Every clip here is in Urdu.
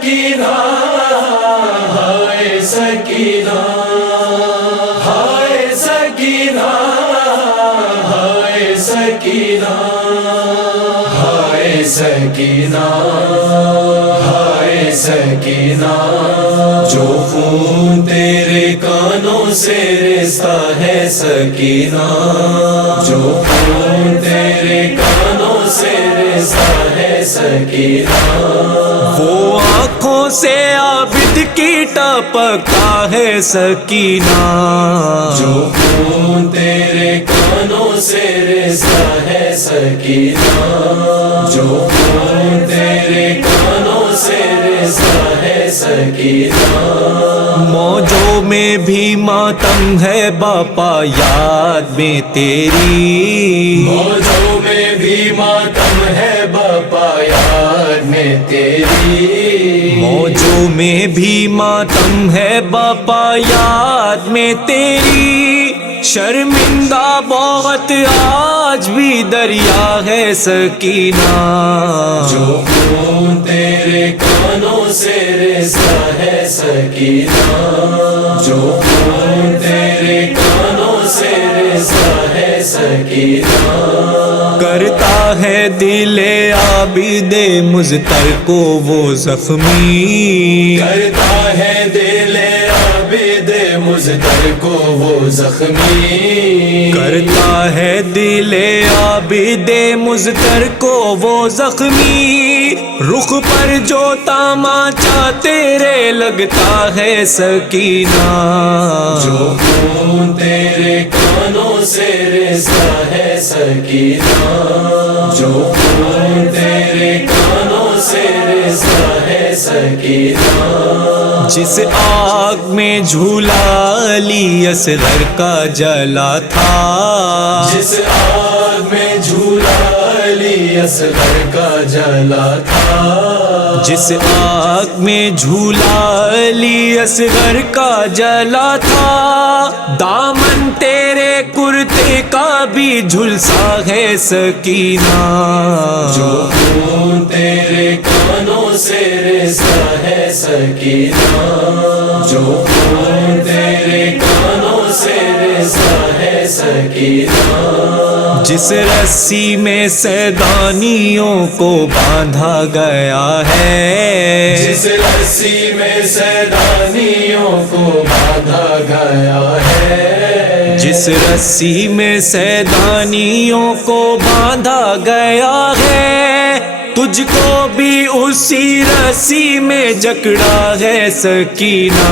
سکینہ ہائے سکینہ ہائے سکینہ ہائے سکینہ ہائے سکینہ ہائے سکینہ جو خون تیرے کانوں سے رستا ہے سکینہ جو خون تیرے کانوں سے رستا ہے سکینہ وہ آنکھوں سے عابد کی ٹپکتا ہے سکینہ جو خون تیرے کانوں سے رستا ہے سکینہ جو خون تیرے کانوں سے رستا ہے سکینہ موجوں میں بھی ماتم ہے باپا یاد میں تیری موجوں میں بھی ماتم ہے باپا یاد میں تیری موجوں میں بھی ماتم ہے باپا یاد میں تیری شرمندہ بہت آج بھی دریا ہے سکینہ جو خون تیرے کانوں سے رستا ہے سکینہ جو خون تیرے کانوں سے رستا ہے سکینہ کرتا ہے دل عابد مضطر کو وہ زخمی کرتا ہے دل عابد مضطر کو وہ زخمی کرتا ہے دل عابد مضطر کو وہ زخمی رخ پر جو تماچا تیرے لگتا ہے سکینہ جو خون تیرے کانوں سے رستا ہے سکینہ جو خون تیرے کانوں سے رستا ہے سکینہ جس آگ میں جھولا علی اصغر کا جلا تھا جس آگ میں جھولا علی اصغر کا جلا تھا جس آگ میں جھولا علی اصغر کا جلا تھا دامن تیرے کرتے کا بھی جھلسا ہے سکینہ جو خون تیرے کانوں سے رستا ہے سکینہ جو خون تیرے کانوں سے رستا ہے سکینہ جس رسی میں سیدانیوں کو باندھا گیا ہے جس رسی میں سیدانیوں کو باندھا گیا ہے جس رسی میں سیدانیوں کو باندھا گیا ہے تجھ کو بھی اسی رسی میں جکڑا ہے سکینہ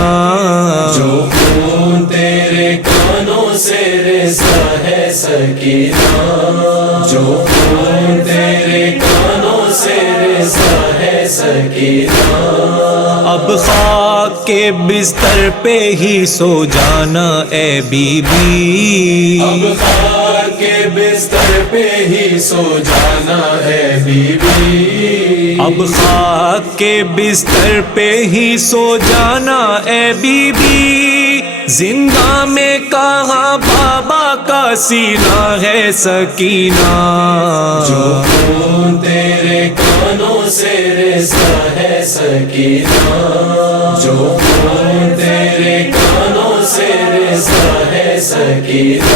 جو خون تیرے کانوں سے رستا ہے سکینہ جو خون تیرے کانوں سے رستا ہے سکینہ اب خاک کے بستر پہ ہی سو جانا اے بی بی اب خاک کے بستر پہ ہی سو جانا ہے بی بی اب خاک کے بستر پہ ہی سو جانا اے بی بی زندہ میں کہاں بابا کا سینہ ہے سکینہ جو خون تیرے کانوں سے رستا ہے سکینہ جو خون تیرے کانوں سے رستا ہے سکینہ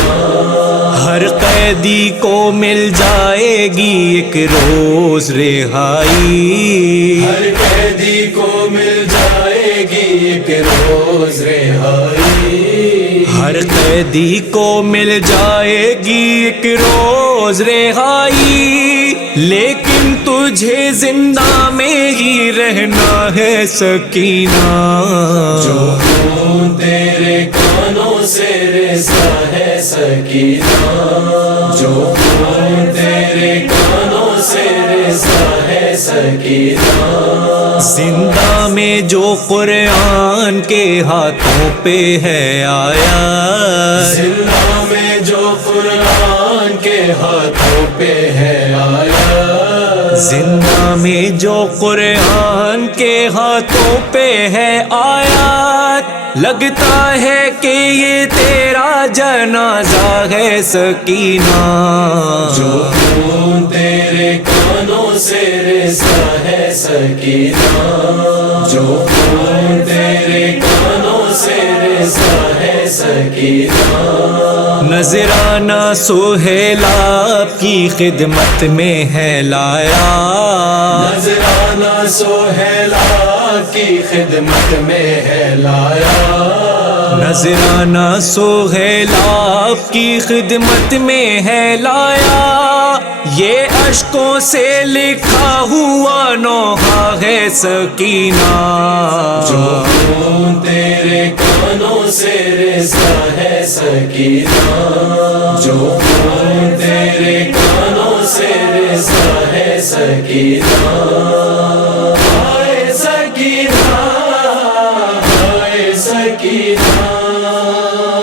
ہر قیدی کو مل جائے گی ایک روز رہائی ہر قیدی کو مل جائے گی ایک روز رہائی ہر قیدی کو مل جائے گی ایک روز رہائی لیکن تجھے زندہ میں ہی رہنا ہے سکینہ جو خون تیرے کانوں سے رستا ہے سکینہ جو خون تیرے کانوں سے رستا ہے سکینہ زندہ میں جو قرآن کے ہاتھوں پہ ہے آیا زندہ میں جو قرآن کے ہاتھوں پہ ہے آیا زندہ میں جو قرآن کے ہاتھوں پہ ہے آیات لگتا ہے کہ یہ تیرا جنازہ ہے سکینہ جو خون تیرے کانوں سے رسا ہے سکینہ، جو خون تیرے کانوں سے رسا ہے سکینہ۔ نذرانہ سہیلا آپ کی خدمت میں ہے لایا، نذرانہ سہیلا آپ کی خدمت میں ہے لایا، نذرانہ سہیلا آپ کی خدمت میں ہے لایا، یہ اشکوں سے لکھا ہوا نوحہ ہے سکینہ، جو خون تیرے کانوں سے رسا ہے سکینہ، جو خون تیرے کانوں سے رسا ہے سکینہ۔ ہائے سکینہ، ہائے سکینہ،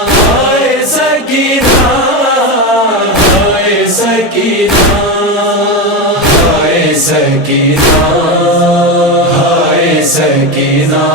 ہائے سکینہ، ہائے سکینہ، ہائے سکینہ، ہائے سکینہ۔